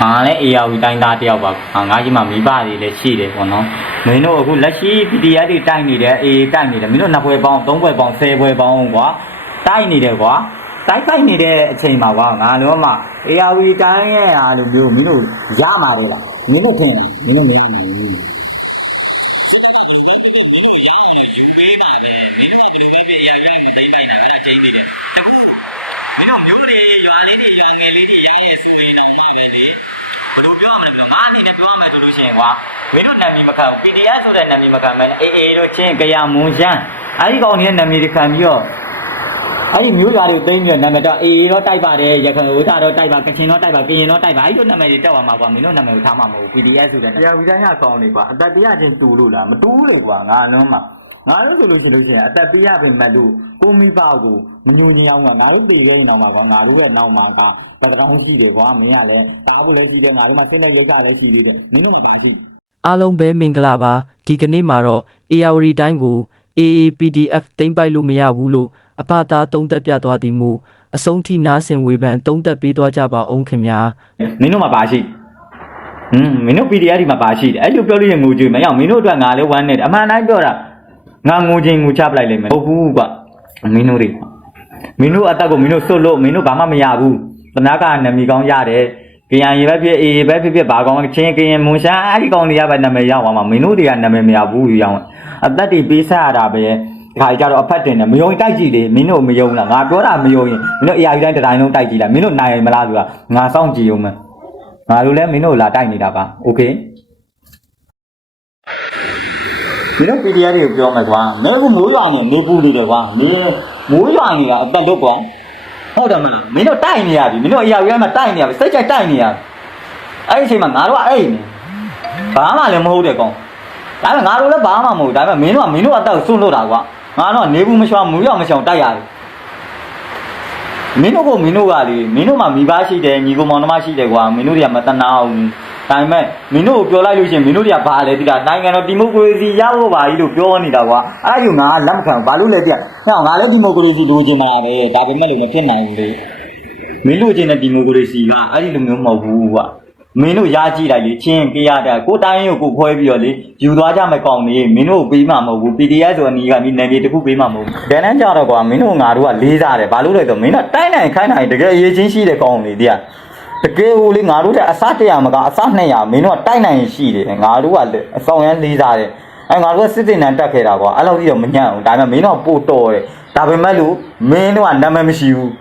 ငါလည်း AR တိုင်းသားတယောက်ပါငါငါကြီးမှမိဘတွေလည်းရှိတယ်ပေါ့နော်မင်းတို့အခုလက်ရှိ PDF တွေတိုက်နေတယ် AA တိုက်နေတယ်မင်းတို့နှစ်ဘွယ်ပေါင်းသုံးဘွယ်ပေါင်းဆယ်ဘွယ်ပေါင်းကွာတိုက်နေတယ်ကွာတိုက်တိုက်နေတဲ့အချိန်မှာကွာငါလုံးဝ AR တိုင်းရဲ့အားလို့မျိုးမင်းတို့ရမှာလေလားမင်းတို့ထင်မင်းတို့မရနိုင်ဘူး ဝေးပါပဲ မင်းတို့ကဘယ်လိုပဲအရာရွက်ကိုသိမ့်လိုက်တာအဲ့ဒါချင်းနေတယ်တကူမင်းတို့မျိုးတွေရွာလေးတွေရွာငယ်လေးတွေရရဲဆိုရင်တော့ငါပဲလေဘယ်လိုပြောရမလဲပြောငါအနေနဲ့ပြောရမယ်ဆိုလို့ရှိရင်ကွာမင်းတို့နာမည်မခံဘူး PDF ဆိုတဲ့နာမည်မခံမဲအေးအေးတို့ချင်းကြရမွန်ရှမ်းအဲ့ဒီကောင်ကြီးရဲ့နာမည်တွေခံပြီးတော့အဲ့ဒီမျိုးရွာတွေကိုသိမ့်ပြီးတော့နာမည်တော့အေးအေးတော့တိုက်ပါတယ်ရခိုင်ဥထားတော့တိုက်ပါကချင်တော့တိုက်ပါကရင်တော့တိုက်ပါအဲ့ဒီလိုနာမည်တွေတက်သွားမှာကွာမင်းတို့နာမည်ကိုထားမှာမဟုတ်ဘူး PDF ဆိုတဲ့တရားဝီတိုင်းကကောင်းနေကွာအတက်တရားချင်းတူလို့လားမတူဘူးလေကွာငါလုံးမှာ ငါလည်းဆိုလို့ဆိုလို့ရှိရင်အသက်ပြရပင်မဲ့လို့ကိုမိဘကိုမညူညအောင်ကငါတို့ပြေခဲ့ရင်တော့မှာကွာငါတို့ရဲ့နောက်မှာကတက္ကသိုလ်ရှိတယ်ကွာမင်းကလည်းတားဖို့လည်းရှိတယ်ငါတို့မှဆင်းတဲ့ရိတ်ကလည်းရှိသေးတယ်မင်းလည်းပါရှိအားလုံးပဲမင်္ဂလာပါဒီကနေ့မှာတော့ AR တိုင်းကို AAPDF တိမ့်ပိုက်လို့မရဘူးလို့အပသားတုံးသက်ပြသွားသည်မူအဆုံးထိနားဆင်ဝေဖန်တုံးသက်ပေးသွားကြပါအောင်ခင်ဗျာမင်းတို့မှပါရှိဟွန်းမင်းတို့ PDF ဒီမှာပါရှိတယ်အဲ့လိုပြောလို့ရင်ငိုကြွေးမရအောင်မင်းတို့အတွက်ငါလည်းဝမ်းနေတယ်အမှန်တိုင်းပြောတာ ငါငိုချင်းငိုချပလိုက်လိမ့်မယ်ဟုတ်ဘူးကွာမင်းတို့တွေမင်းတို့အသက်ကိုမင်းတို့စွတ်လို့မင်းတို့ဘာမှမရဘူးတနာကနာမည်ကောင်းရတယ်ကရန်ရေပဲဖြစ်အေးပဲဖြစ်ဖြစ်ဘာကောင်းချင်းကရင်မွန်ရှာအဲ့ဒီကောင်တွေကပဲနာမည်ရောက်သွားမှာမင်းတို့တွေကနာမည်မရဘူးရောင်းအသက်တွေပေးဆက်ရတာပဲဒီခါကြတော့အဖက်တင်တယ်မယုံတိုက်ကြည့်လေမင်းတို့မယုံလားငါပြောတာမယုံရင်မင်းတို့အရာကြီးတိုင်းတစ်တိုင်းလုံးတိုက်ကြည့်လားမင်းတို့နိုင်မလားဆိုတာငါစောင့်ကြည့်ဦးမယ်ငါတို့လည်းမင်းတို့လာတိုက်နေတာပါโอเค မင်းတို့ PDF တွေကိုပြောမယ်ကွာမင်းကမိုးရွာနေနေပူနေတယ်ကွာမင်းမိုးရွာနေတာအတက်တော့ကွာဟုတ်တယ်မလားမင်းတို့တိုက်နေရပြီမင်းတို့အရာကြီးတိုင်းမှာတိုက်နေရပြီစိတ်ကြိုက်တိုက်နေရပြီအဲ့ဒီအချိန်မှာငါတို့ကအဲ့နေဘာမှလည်းမဟုတ်တဲ့ကောင်ဒါပေမဲ့ငါတို့လည်းဘာမှမဟုတ်ဒါပေမဲ့မင်းတို့ကမင်းတို့အတက်ကိုစွန့်လို့တာကွာငါတို့ကနေဘူးမချွာမူရောက်မချောင်တိုက်ရတယ်မင်းတို့ကမင်းတို့ကလေမင်းတို့မှမိဘရှိတယ်ညီကောင်မောင်နှမရှိတယ်ကွာမင်းတို့တွေကမတနာအောင် ဒါပေမဲ့မင်းတို့ကိုပြောလိုက်လို့ရှိရင်မင်းတို့တွေကဘာလဲတိတာနိုင်ငံတော်ဒီမိုကရေစီရဖို့ပါကြီးလို့ပြောနေတာကွာအဲ့ဒါကိုငါလက်မခံဘူးဘာလို့လဲတိရဟဲ့ငါလည်းဒီမိုကရေစီလိုချင်တာပဲဒါပေမဲ့လို့မဖြစ်နိုင်ဘူးလေမင်းတို့ချင်တဲ့ဒီမိုကရေစီကအဲ့ဒီလိုမျိုးမဟုတ်ဘူးကွာမင်းတို့ရကြည့်လိုက်လေချင်းပြရတဲ့ကိုတိုင်းကိုကိုခွဲပြီးတော့လေယူသွားကြမယ်ကောင်းနေမင်းတို့ပေးမှာမဟုတ်ဘူး PDF ဆိုအနီးကမင်းနယ်မြေတစ်ခုပေးမှာမဟုတ်ဘူးဒန်တန်းကြတော့ကွာမင်းတို့ငါတို့ကလေးစားတယ်ဘာလို့လဲဆိုတော့မင်းတို့တိုင်းနိုင်ခိုင်းနိုင်တကယ်အရေးချင်းရှိတဲ့ကောင်းနေတိရ တကယ်ဟိုလေငါတို့တဲ့အစ100မကအစ200မင်းတို့ကတိုက်နိုင်ရင်ရှိတယ်ငါတို့ကလည်းအဆောင်ရမ်းလေးစားတယ်အဲငါတို့ကစစ်စစ်နန်တက်ခဲ့တာကွာအဲ့လောက်ကြီးတော့မညံ့ဘူးဒါပေမဲ့မင်းတို့ကပို့တော်တယ်ဒါပေမဲ့လို့မင်းတို့ကနာမည်မရှိဘူး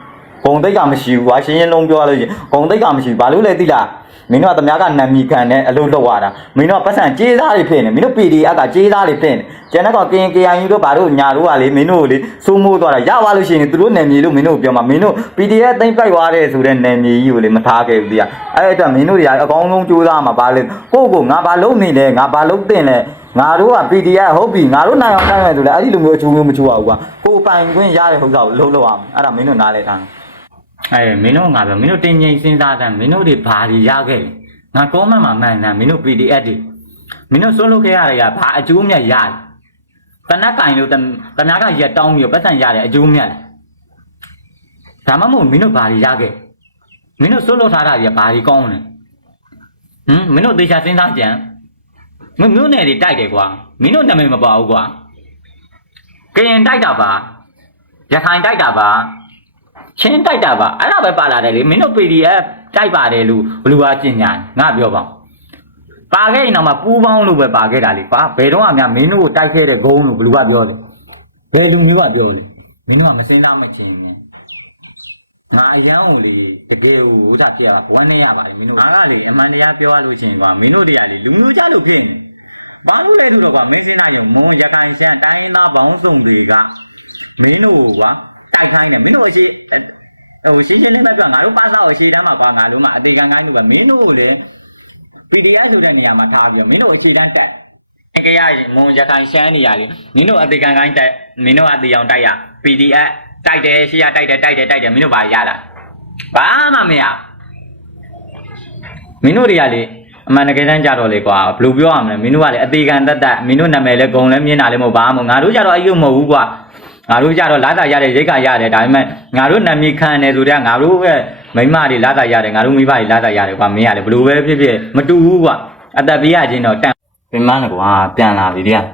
ဂုံတိတ်ကမရှိဘူးကွာရှင်းရှင်းလုံးပြောရလို့ရှိရင်ဂုံတိတ်ကမရှိဘူးဘာလို့လဲသိလား မင်းတို့ကတမယားကနာမီခံနဲ့အလုပ်လုပ်ရတာမင်းတို့ကပတ်စံကြေးသားတွေဖြစ်နေမင်းတို့ PDF ကကြေးသားတွေဖြစ်နေကျန်တဲ့ကောင်ကင် KIU တို့ဘာတို့ညာတို့ကလေမင်းတို့ကိုလေစိုးမိုးသွားတာရသွားလို့ရှိရင်သူတို့နယ်မြေလို့မင်းတို့ပြောမှာမင်းတို့ PDF သိမ့်ပိုက်သွားတယ်ဆိုတဲ့နယ်မြေကြီးကိုလေမထားခဲ့ဘူးတိရအဲ့အတွက်မင်းတို့တွေကအကောင်းဆုံးကြိုးစားမှာပါလေကိုယ့်ကိုငါဘာလုပ်နေလဲငါဘာလုပ်တင်လဲငါတို့က PDF ဟုတ်ပြီငါတို့နိုင်အောင်နိုင်မယ်ဆိုလဲအဲ့ဒီလိုမျိုးအချိုးမျိုးမချိုးရဘူးကွာကိုယ်ပိုင်ခွင့်ရတဲ့ဟုတ်တာကိုလုံးလုံးအောင်အဲ့ဒါမင်းတို့နားလဲထား အဲမင်းတို့ငါပြောမင်းတို့တင်ငိမ့်စဉ်းစားတယ်မင်းတို့တွေဘာတွေရခဲ့လဲငါကောမန့်မှာမှန်တယ်မင်းတို့ PDF တွေမင်းတို့စိုးလို့ခဲ့ရတဲ့ကဘာအကျိုးမြတ်ရတယ်တနက်ကင်လို့တတများကရက်တောင်းပြီးတော့ပတ်စံရတယ်အကျိုးမြတ်လဲဒါမှမဟုတ်မင်းတို့ဘာတွေရခဲ့မင်းတို့စိုးလို့ထားတာတွေကဘာတွေကောင်းလဲဟမ်မင်းတို့သေချာစဉ်းစားကြံမင်းမျိုးနယ်တွေတိုက်တယ်ကွာမင်းတို့နာမည်မပါဘူးကွာကရင်တိုက်တာပါရခိုင်တိုက်တာပါ ချင်းတိုက်တာပါအဲ့ဒါပဲပါလာတယ်လေမင်းတို့ PDF တိုက်ပါတယ်လို့ဘလူကကျင်ညာငါပြောပါဦးပါခဲ့ရင်တော့မှပူးပေါင်းလို့ပဲပါခဲ့တာလေပါဘယ်တော့မှများမင်းတို့ကိုတိုက်ခဲ့တဲ့ဂုံးလို့ဘလူကပြောတယ်ဘယ်လူမျိုးကပြောလဲမင်းတို့ကမစင်းသားမချင်းနဲ့ငါအရန်ကိုလေတကယ်ကိုဟိုတာပြဝမ်းနေရပါလေမင်းတို့ငါကလေအမှန်တရားပြောရလို့ချင်းကွာမင်းတို့တွေကလေလူမျိုးကြလို့ဖြစ်နေဘာလို့လဲဆိုတော့ကွာမင်းစင်းသားရင်မွန်ရခိုင်ရှမ်းတိုင်းရင်းသားဘောင်းစုံတွေကမင်းတို့ကွာ တိုက်ခိုင်းတယ်မင်းတို့အရှိဟိုရှင်းရှင်းလေးပဲပြောငါတို့ပါဆောက်အရှိတန်းမှာကွာငါတို့မှအသေးခံကိုင်းယူပါမင်းတို့ကိုလေ PDF ဆိုတဲ့နေရာမှာထားပြီးတော့မင်းတို့အခြေတန်းတက်အကရရင်မွန်ရခိုင်ရှမ်းနေရာလေမင်းတို့အသေးခံကိုင်းတက်မင်းတို့အသေးအောင်တိုက်ရ PDF တိုက်တယ်ရှေ့ရတိုက်တယ်တိုက်တယ်တိုက်တယ်မင်းတို့ဘာရလာဘာမှမရမင်းတို့တွေကလေအမှန်တကယ်တမ်းကြတော့လေကွာဘယ်လိုပြောရမလဲမင်းတို့ကလေအသေးခံတက်တက်မင်းတို့နာမည်လဲဂုံလဲမြင်တာလဲမဟုတ်ဘာမှမဟုတ်ငါတို့ကြတော့အယုံမဟုတ်ဘူးကွာ ငါတို့ကြတော့လာတာရတယ်ရိတ်ကရတယ်ဒါပေမဲ့ငါတို့နာမည်ခံတယ်ဆိုတဲ့ငါတို့ရဲ့မိန်းမတွေလာတာရတယ်ငါတို့မိဘတွေလာတာရတယ်ကွာမင်းကလည်းဘလို့ပဲဖြစ်ဖြစ်မတူဘူးကွာအသက်ပေးရခြင်းတော့တန်ပင်မနဲ့ကွာပြန်လာပြီတရား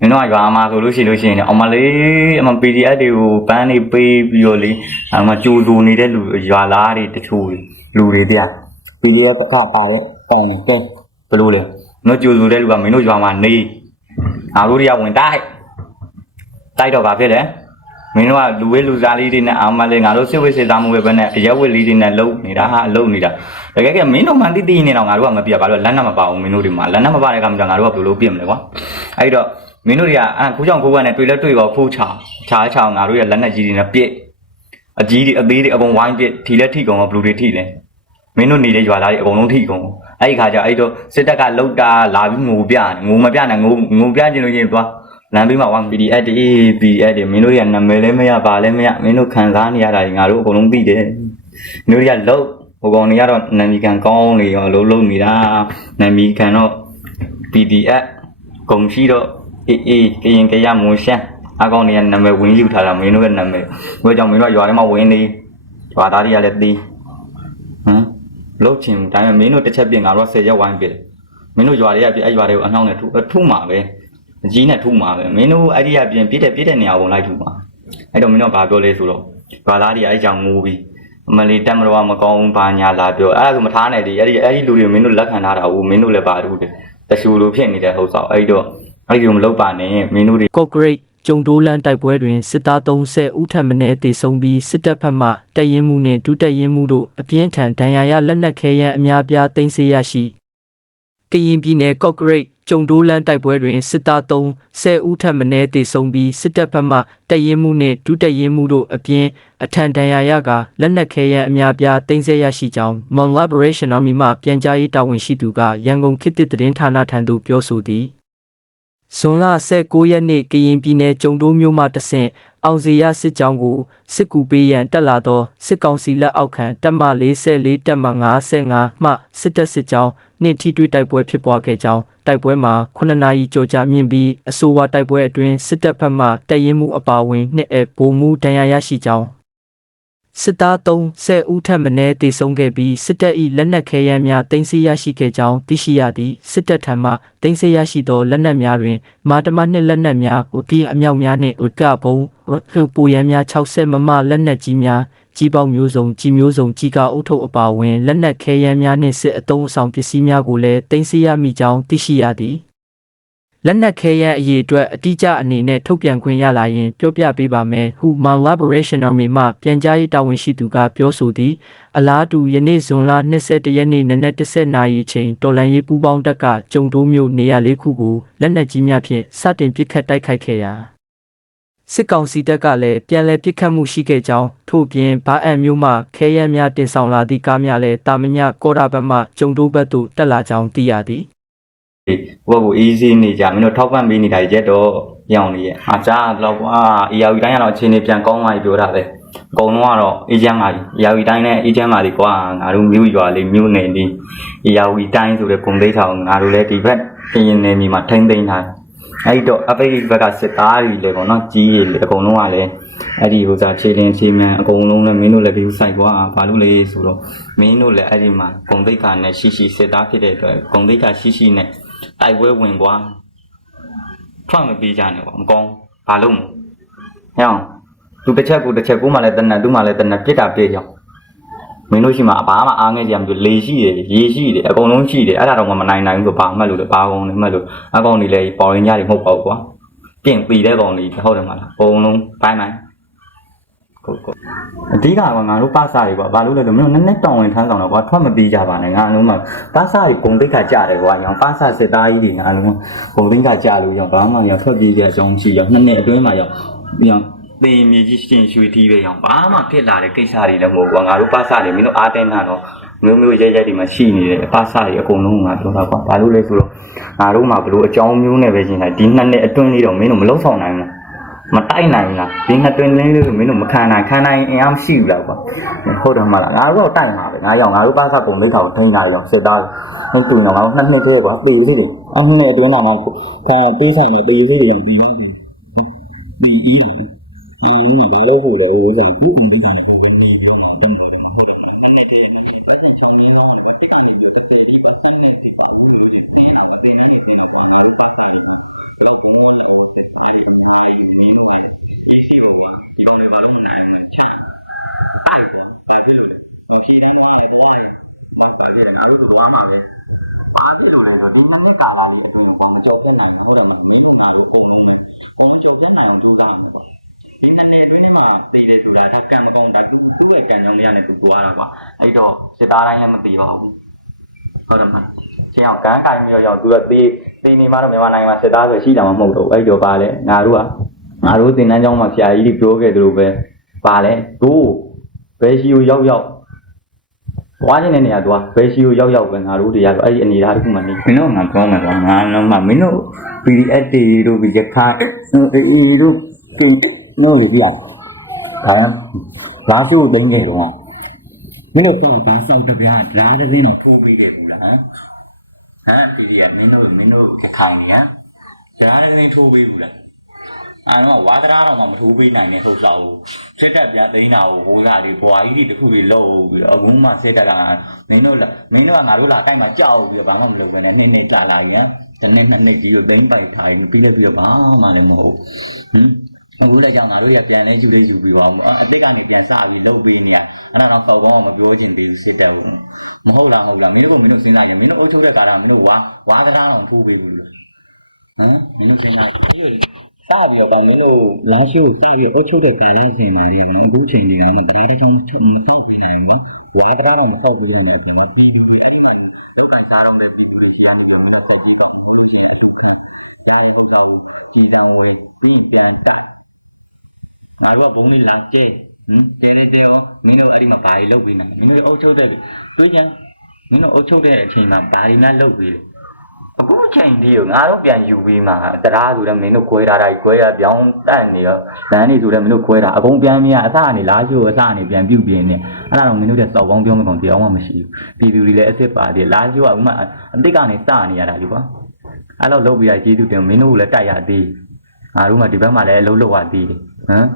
မင်းတို့ကရွာမှာဆိုလို့ရှိလို့ရှိရင်လည်းအမလေးအမ PDF တွေကိုပန်းနေပေးပြီးတော့လေအမကြိုတူနေတဲ့လူရွာသားတွေတချို့လူတွေတရား PDF ကပါတဲ့ပုံတော့ဘယ်လိုလဲမင်းတို့ကြိုတူတဲ့လူကမင်းတို့ရွာမှာနေငါတို့တွေကဝင်တိုက် တိုက်တော့ဗာဖြစ်တယ်မင်းတို့ကလူဝဲလူစားလေးတွေနဲ့အာမလေးငါတို့စစ်ဝဲစစ်သားမှုပဲပဲနဲ့အရက်ဝဲလေးတွေနဲ့လုံနေတာဟာလုံနေတာတကယ်ကမင်းတို့မှတိတိနေတော့ငါတို့ကမပြဘာလို့လက်နက်မပါဘူးမင်းတို့တွေမှာလက်နက်မပါတဲ့ကမှငါတို့ကဘယ်လိုပြစ်မလဲကွာအဲ့တော့မင်းတို့တွေကအဲခိုးချောင်ခိုးဝဲနဲ့တွေ့လဲတွေ့ပါဖိုးချောင်ချားချောင်ငါတို့ရဲ့လက်နက်ကြီးတွေနဲ့ပြစ်အကြီးတွေအသေးတွေအကုန်ဝိုင်းပြစ်ထီလဲထိကုန်တော့ဘလူတွေထိလဲမင်းတို့နေတဲ့ရွာသားတွေအကုန်လုံးထိကုန်အဲ့ဒီခါကျအဲ့တော့စစ်တပ်ကလှုပ်တာလာပြီးငိုပြငိုမပြနဲ့ငိုငိုပြခြင်းလို့ချင်းသွား လမ်းဘေးမှာ 1PDF တွေ PDF တွေမင်းတို့တွေကနာမည်လည်းမရပါလည်းမရမင်းတို့ခံစားနေရတာတွေငါတို့အကုန်လုံးသိတယ်မင်းတို့တွေကလုံးဟိုကောင်တွေကတော့နာမည်ခံကောင်းနေရောလုံးလုံးနေတာနာမည်ခံတော့ PDF ဂုံရှိတော့အေးအေးကရင်ကရမွန်ရှမ်းအကောင်တွေကနာမည်ဝင်ယူထားတာမင်းတို့ရဲ့နာမည်ဘယ်ကြောင့်မင်းတို့ကရွာထဲမှာဝင်နေရွာသားတွေကလည်းသိဟမ်လုံးချင်ဒါပေမဲ့မင်းတို့တစ်ချက်ပြင်ငါတို့က10ရက်ဝိုင်းပြတယ်မင်းတို့ရွာတွေကပြအဲ့ရွာတွေကိုအနှောင်းနဲ့ထုထုမှာပဲအ ကြီးနဲ့ထုမှာပဲမင်းတို့အဲ့ဒီကပြင်ပြည့်တဲ့ပြည့်တဲ့နေရာကိုလိုက်ထုမှာအဲ့တော့မင်းတို့ကဘာပြောလဲဆိုတော့ဘာသားတွေအဲ့ကြောင့်ငိုပြီးအမလီတက်မတော်မကောင်းဘူးဘာညာလာပြောအဲ့ဒါဆိုမထားနဲ့ဒီအဲ့ဒီအဲ့ဒီလူတွေမင်းတို့လက်ခံထားတာဟုတ်မင်းတို့လည်းပါတူတယ်တရှူလိုဖြစ်နေတဲ့ဟုတ်ဆောင်အဲ့တော့အဲ့ဒီလိုမလုပ်ပါနဲ့မင်းတို့တွေကော့ဂရိတ်ကျုံတိုးလန်းတိုက်ပွဲတွင်စစ်သား30ဦးထပ်မံတေဆုံးပြီးစစ်တပ်ဘက်မှတပ်ရင်းမှုနှင့်ဒုတပ်ရင်းမှုတို့အပြင်းထန်ဒဏ်ရာရလက်နက်ခဲယမ်းအများပြားတင်စေရရှိကရင်ပြည်နယ်ကော့ဂရိတ် ကျုံတိုးလန်းတိုက်ပွဲတွင်စစ်သား30ဦးထပ်မံတေဆုံးပြီးစစ်တပ်ဘက်မှတပ်ရင်းမှုနှင့်ဒုတပ်ရင်းမှုတို့အပြင်းအထန်ဒဏ်ရာရကလက်နက်ခဲယမ်းအများပြားတင်စေရရှိကြောင်း Mon Liberation Army မှပြန်ကြားရေးတာဝန်ရှိသူကရန်ကုန်ခေတ်သစ်သတင်းဌာနထံသို့ပြောဆိုသည်ဇွန်လ19ရက်နေ့ကရင်ပြည်နယ်ကျုံတိုးမြို့မှတဆင့် အောင်စီရစစ်ကြောင်းကိုစစ်ကူပေးရန်တက်လာသောစစ်ကောင်စီလက်အောက်ခံတပ်မ44တပ်မ55မှစစ်တပ်စစ်ကြောင်းနှင့်ထိတွေ့တိုက်ပွဲဖြစ်ပွားခဲ့ကြောင်းတိုက်ပွဲမှာ9နာရီကြောကြာမြင့်ပြီးအဆိုပါတိုက်ပွဲအတွင်းစစ်တပ်ဘက်မှတပ်ရင်းမှုအပါအဝင်နှစ်အဗိုလ်မှူးဒဏ်ရာရရှိကြောင်း စစ်သား30ဦးထပ်မံတေဆုံးခဲ့ပြီးစစ်တပ်၏လက်နက်ခဲယမ်းများတင်စီရရှိခဲ့ကြောင်းသိရှိရသည်စစ်တပ်ထံမှတင်စီရရှိသောလက်နက်များတွင်မာတမနှစ်လက်နက်များကိုတီအမြောက်များနှင့်ဥကဘုံရပူရန်များ60မမလက်နက်ကြီးများကြီးပေါင်းမျိုးစုံကြီးမျိုးစုံကြီးကအုပ်ထုပ်အပါအဝင်လက်နက်ခဲယမ်းများနှင့်စစ်အုံအဆောင်ပစ္စည်းများကိုလည်းတင်စီရမိကြောင်းသိရှိရသည် လက်နက်ခဲယမ်းအရေးအတွက်အတိအကျအနေနဲ့ထုတ်ပြန်ခွင့်ရလာရင်ပြောပြပေးပါမယ်ဟု Mal Liberation Army မှပြန်ကြားရေးတာဝန်ရှိသူကပြောဆိုသည်အလားတူယနေ့ဇွန်လ22ရက်နေ့နနက်10:00နာရီချိန်တော်လန်ရေးပူးပေါင်းတပ်ကကျုံတိုးမြို့နေရာလေးခုကိုလက်နက်ကြီးများဖြင့်စတင်ပစ်ခတ်တိုက်ခိုက်ခဲ့ရာစစ်ကောင်စီတပ်ကလည်းပြန်လည်ပစ်ခတ်မှုရှိခဲ့ကြောင်းထို့ပြင်ဘာအံမျိုးမှခဲယမ်းများတင်ဆောင်လာသည့်ကားများလည်းတာမညကောတာဘက်မှကျုံတိုးဘက်သို့တက်လာကြောင်းသိရသည် ဟိုကို easy နေကြမင်းတို့ထောက်ပံ့ပေးနေတာရက်တော့ရောင်းနေရဲ့အားကြားတော့ကွာအရာကြီးတိုင်းကတော့အချိန်နေပြန်ကောင်းသွားပြီပြောတာပဲအကုန်လုံးကတော့အေဂျင့်ပါကြီးအရာကြီးတိုင်းနဲ့အေဂျင့်ပါကြီးကွာငါတို့မြို့ရွာလေးမြို့နယ်လေးအရာကြီးတိုင်းဆိုတဲ့ဂုံသိမ်းထောင်ငါတို့လည်းဒီဘက်ပြင်ရင်နေမြေမှာထိမ့်သိမ်းထားအဲ့တော့အပိတ်ဘက်ကစစ်သားတွေလည်းပေါ့နော်ကြီးရည်အကုန်လုံးကလည်းအဲ့ဒီဟိုစားခြေလင်းခြေမှန်အကုန်လုံးလည်းမင်းတို့လည်းဘီဦးဆိုင်ကွာဘာလို့လဲဆိုတော့မင်းတို့လည်းအဲ့ဒီမှာဂုံသိက္ခာနဲ့ရှိရှိစစ်သားဖြစ်တဲ့အတွက်ဂုံသိက္ခာရှိရှိနဲ့ တိုက်ပွဲဝင်ကွာထွက်မပေးကြနဲ့ကွာမကောင်းဘာလို့မဟဲ့အောင်သူတစ်ချက်ကိုတစ်ချက်ကိုမှလည်းတနက်သူမှလည်းတနက်ပြစ်တာပြစ်ကြောင်မင်းတို့ရှိမှာဘာမှအားငယ်ကြမလို့လေရှိတယ်ရေရှိတယ်အကုန်လုံးရှိတယ်အဲ့ဒါတော့မနိုင်နိုင်ဘူးဆိုဘာမှတ်လို့လဲဘာကုန်လဲမှတ်လို့အကောင်တွေလည်းပေါ်ရင်ကြတွေမဟုတ်ပါဘူးကွာပြင်ပီတဲ့ကောင်တွေဟုတ်တယ်မလားအကုန်လုံးဘိုင်းဘိုင်း ကိုကိုအဓိကကငါတို့ပါစာတွေကွာဘာလို့လဲဆိုမင်းတို့နည်းနည်းတောင်းဝင်ထမ်းဆောင်တော့ကွာထွက်မပေးကြပါနဲ့ငါလုံးမှာပါစာတွေဂုံတိတ်ခါကြတယ်ကွာရောင်ပါစာစစ်သားကြီးတွေငါလုံးဂုံတိတ်ခါကြလို့ရောင်ဘာမှရောင်ထွက်ပြေးကြအကြောင်းရှိရောင်နှစ်နှစ်အတွင်းမှာရောင်ရောင်သင်မြေကြီးရှင်ရွှေတီးပဲရောင်ဘာမှဖြစ်လာတဲ့ကိစ္စတွေလည်းမဟုတ်ကွာငါတို့ပါစာတွေမင်းတို့အားတင်းတာတော့မျိုးမျိုးရဲရဲတွေမှာရှိနေတယ်ပါစာတွေအကုန်လုံးငါပြောတာကွာဘာလို့လဲဆိုတော့ငါတို့မှာဘလို့အကြောင်းမျိုးနဲ့ပဲရှင်တာဒီနှစ်နှစ်အတွင်းလေးတော့မင်းတို့မလုံးဆောင်နိုင်ဘူး မတိုက်နိုင်ဘူးလားဒီနှစ်တွင်လင်းလေးကိုမင်းတို့မခံနိုင်ခံနိုင်အင်အားမရှိဘူးလားကွာဟုတ်တယ်မလားငါတို့တော့တိုက်မှာပဲငါရောက်ငါတို့ပါစပုံလေးထောင်ထိန်းတာရောစစ်သားဟိတူနော်ငါတို့နှစ်နှစ်သေးကွာတေးစီတယ်အမှနဲ့အတွင်းတော့မှခံပေးဆိုင်တော့တေးစီတယ်ရောပြီးဒီအေးအာလုံးကဘာလို့ဟုတ်လဲဟိုကခုအမိကတော့ဘယ်လိုမျိုးရောမှ င်းတယ်ဒီကနေပြီးတော့တေဒီပတ်စံနဲ့ဒီပတ်ကိုလေတေးအောင်တေးနေတေးအောင်ငါတို့ပတ်နေလောက်ဘုံလည်းတော့တက်ပါရီလာရီနေလို့ရေးရှိလို့ဒီကောင်တွေကတော့နိုင်မှချာအဲ့ဘာဖြစ်လို့လဲအဖြေတိုင်းနဲ့လည်းဘာပါလဲငါတို့ကတော့မှာပဲဘာဖြစ်လို့လဲဆိုဒီနှစ်နှစ်ကာလလေးအတွင်းမှာမကြောက်တဲ့နိုင်ဟုတ်တယ်မလားမရှိတော့တာလို့ပုံလို့မယ်ဘာမကြောက်တဲ့နိုင်အောင်ကြိုးစားတယ်ဒီတစ်နေ့အတွင်းမှာတည်တယ်ဆိုတာကကံမကောင်းတာ သူ့ရဲ့ကံကြောင့်လေးနဲ့သူကြွားတာကွာအဲ့တော့စစ်သားတိုင်းလည်းမတည်ပါဘူးဟုတ်တယ်မလားချင်းအောင်ကန်းခိုင်ပြီးတော့သူကတေးတေးနေမှတော့မြန်မာနိုင်ငံမှာစစ်သားဆိုရှိတာမှမဟုတ်တော့အဲ့တော့ပါလေငါတို့ကငါတို့သင်တန်းကျောင်းမှာဆရာကြီးတွေပြောခဲ့သလိုပဲပါလေတို့ဘယ်ရှိကိုရောက်ရောက်ဝါးနေတဲ့နေရာတော့ဘယ်ရှိကိုရောက်ရောက်ပဲငါတို့တွေရတော့အဲ့ဒီအနေထားတစ်ခုမှနေမင်းတို့ငါပြောမယ်ကွာငါတော့မှမင်းတို့ PDF တွေတို့ဒီကခါအေးတို့ကင်းနိုးရပြ ဒါလာရှိုးသိငယ်တော့မင်းတို့တော့ဘာဆောင်တပြားဓာတ်တဲ့င်းတော့ထိုးပြီးခဲ့ဘူးလားဟမ်ဟာဒီဒီကမင်းတို့မင်းတို့ကခိုင်နေဟမ်ဓာတ်တဲ့င်းထိုးပြီးဘူးလားအဲ့တော့ဝါသနာတော့မထိုးပေးနိုင်တဲ့ဟုတ်တော့စစ်တပ်ပြသိန်းတာကိုဟိုစားလေးဘွာကြီးတွေတခုတွေလှုပ်ပြီးတော့အခုမှစစ်တပ်ကမင်းတို့မင်းတို့ကငါတို့လာတိုက်မှာကြောက်ပြီးတော့ဘာမှမလုပ်ဘဲနဲ့နေ့နေ့ကြာလာရင်တနေ့နှစ်နေ့ကြီးကိုသိန်းပိုက်ထားပြီးပြီးလိုက်ပြီးတော့ဘာမှလည်းမဟုတ်ဟင် အခုလည်းကြောင့်ငါတို့ရပြန်လဲကျူလေးယူပြီးပါအစ်စ်ကနေပြန်စပြီးလှုပ်ပေးနေရအဲ့တော့ကောက်ကောင်းမပြောချင်သေးဘူးစစ်တပ်ကမဟုတ်လားဟုတ်လားမင်းတို့ကမင်းတို့စဉ်းစားရင်မင်းတို့အုပ်ချုပ်တဲ့ကာလမင်းတို့ဝါဝါသနာအောင်ထိုးပေးဘူးလို့ဟမ်မင်းတို့စဉ်းစားရင်စားပြောတော့မင်းတို့လာရှိကိုပြည့်အုပ်ချုပ်တဲ့ကာလအချိန်မှာလည်းအခုချိန်နေတယ်ဒါတကြောင့်ထုတ်နေတယ်ဝါသနာတော့မဟုတ်ဘူးလို့ပြောကျောင်းဟုတ်တော့ဒီတန်ဝင်ပြီးပြန်တက် ငါတို့ကဘုံမီလာကျဲဟင်တဲနေတဲရောမင်းတို့အဲ့ဒီမှာဘာတွေလုပ်ပြီးနေမင်းတို့အုပ်ချုပ်တဲ့တွေးကြမင်းတို့အုပ်ချုပ်တဲ့အချိန်မှာဘာတွေများလုပ်ပြီးလဲအခုချိန်ဒီကိုငါတို့ပြန်ယူပြီးမှတရားဆိုတော့မင်းတို့ခွဲထားတာခွဲရပြောင်းတက်နေရောလမ်းနေဆိုတော့မင်းတို့ခွဲတာအကုန်ပြန်မြအစကနေလားရှို့အစကနေပြန်ပြုတ်ပြင်းနေအဲ့ဒါတော့မင်းတို့တဲ့စောက်ပေါင်းပြောမကောင်တရားမှမရှိဘူးပြည်သူတွေလည်းအစ်စ်ပါတယ်လားရှို့ကဥမာအတိတ်ကနေစနေရတာဒီကွာအဲ့တော့လုပ်ပြီးရကျေးဇူးတင်မင်းတို့လည်းတိုက်ရသေးငါတို့မှဒီဘက်မှာလည်းအလုပ်လုပ်ရသေးတယ် ဟမ်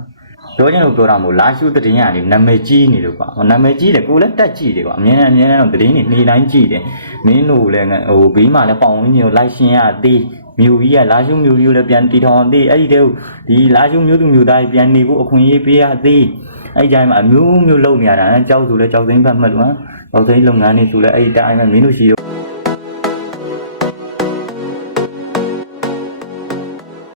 ပြောချင်လို့ပြောတာမို့လာရှုတဲ့တင်ရတယ်နာမည်ကြီးနေလို့ကွာနာမည်ကြီးတယ်ကိုလည်းတက်ကြည့်တယ်ကွာအမြဲတမ်းအမြဲတမ်းတော့တင်နေနေတိုင်းကြည့်တယ်မင်းတို့လည်းဟိုဘေးမှာလည်းပေါင်ဝင်းကြီးကိုလိုက်ရှင်ရသေးမြို့ကြီးကလာရှုမြို့ကြီးကိုလည်းပြန်တီထောင်သေးအဲ့ဒီတည်းဒီလာရှုမြို့သူမြို့သားကြီးပြန်နေဖို့အခွင့်အရေးပေးရသေးအဲ့ကြိုင်မှာအမျိုးမျိုးလုပ်နေရတာကြောက်ဆိုလဲကြောက်သိမ်းဖတ်မှတ်လို့ဟမ်ကြောက်သိမ်းလုပ်ငန်းနေဆိုလဲအဲ့ဒီတိုင်းမှာမင်းတို့ရှိ